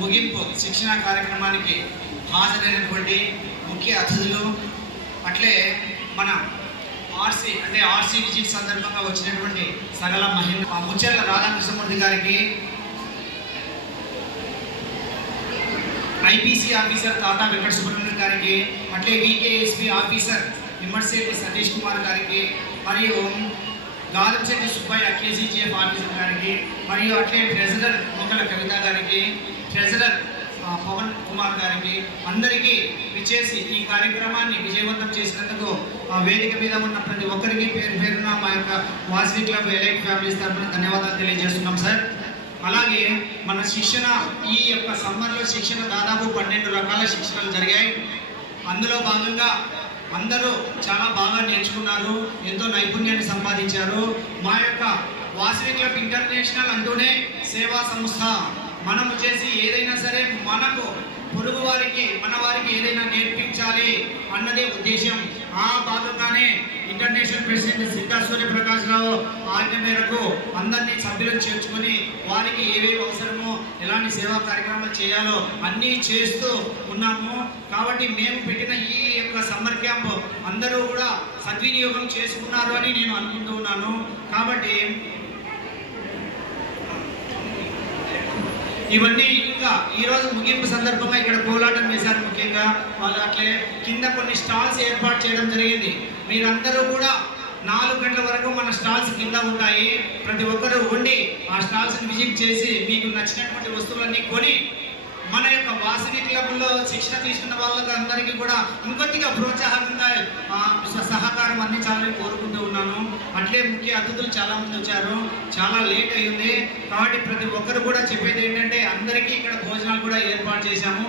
ముగింపు శిక్షణ కార్యక్రమానికి హాజరైనటువంటి ముఖ్య అతిథులు, అట్లే మన ఆర్సీ విజిట్ సందర్భంగా వచ్చినటువంటి సగల మహిళ ముచ్చర్ల రాధాకృష్ణమూర్తి గారికి, ఐపీసీ ఆఫీసర్ తాతా వెంకట సుబ్రహ్మణ్యం గారికి, అట్లే వికేఎస్పీ ఆఫీసర్ నిమ్మడిశెట్టి సతీష్ కుమార్ గారికి, మరియు గాలంశెట్టి సుబ్బయ్య కేసీజీఎఫ్ ఆఫీసర్ గారికి, మరియు అట్లే ట్రెజరర్ మొక్కల కవిత గారికి, ట్రెజరర్ పవన్ కుమార్ గారికి, అందరికీ విచ్చేసి ఈ కార్యక్రమాన్ని విజయవంతం చేసినందుకు వేదిక మీద ఉన్న ప్రతి ఒక్కరికి పేరు పేరున మా యొక్క వాసవి క్లబ్ ఎలైట్ ఫ్యామిలీస్ తరఫున ధన్యవాదాలు తెలియజేస్తున్నాం సార్. అలాగే మన శిక్షణ, ఈ యొక్క సమ్మర్లో శిక్షణ దాదాపు 12 రకాల శిక్షణలు జరిగాయి. అందులో భాగంగా అందరూ చాలా బాగా నేర్చుకున్నారు, ఎంతో నైపుణ్యాన్ని సంపాదించారు. మా యొక్క వాసవి క్లబ్ ఇంటర్నేషనల్ అంటూనే సేవా సంస్థ. మనము చేసి ఏదైనా సరే మనకు పొరుగు వారికి, మన వారికి ఏదైనా నేర్పించాలి అన్నదే ఉద్దేశం. ఆ భాగంగానే ఇంటర్నేషనల్ ప్రెసిడెంట్ సిద్ధా సూర్యప్రకాశ్ రావు ఆజ్ఞ మేరకు అందరినీ సభ్యులను చేర్చుకొని వారికి ఏవేవి అవసరమో, ఎలాంటి సేవా కార్యక్రమాలు చేయాలో అన్నీ చేస్తూ ఉన్నాము. కాబట్టి మేము పెట్టిన ఈ యొక్క సమ్మర్ క్యాంప్ అందరూ కూడా సద్వినియోగం చేసుకున్నారు అని నేను అనుకుంటూ ఉన్నాను. కాబట్టి ఇవన్నీ ఇంకా ఈరోజు ముగింపు సందర్భంగా ఇక్కడ కోలాటం వేశారు. ముఖ్యంగా వాళ్ళు అట్లే కింద కొన్ని స్టాల్స్ ఏర్పాటు చేయడం జరిగింది. మీరందరూ కూడా 4 గంటల వరకు మన స్టాల్స్ కింద ఉంటాయి. ప్రతి ఒక్కరూ ఉండి ఆ స్టాల్స్ని విజిట్ చేసి మీకు నచ్చినటువంటి వస్తువులన్నీ కొని మన యొక్క వాసవి క్లబ్లో శిక్షణ తీసుకున్న వాళ్ళకి అందరికీ కూడా ఇంకొద్దిగా ప్రోత్సాహకంగా సహకారం అందించాలని కోరుకుంటూ ఉన్నాను. అట్లే ముఖ్య అతిథులు చాలామంది వచ్చారు, చాలా లేట్ అయింది. కాబట్టి ప్రతి ఒక్కరు కూడా చెప్పేది ఏంటంటే అందరికీ ఇక్కడ భోజనాలు కూడా ఏర్పాటు చేశాము.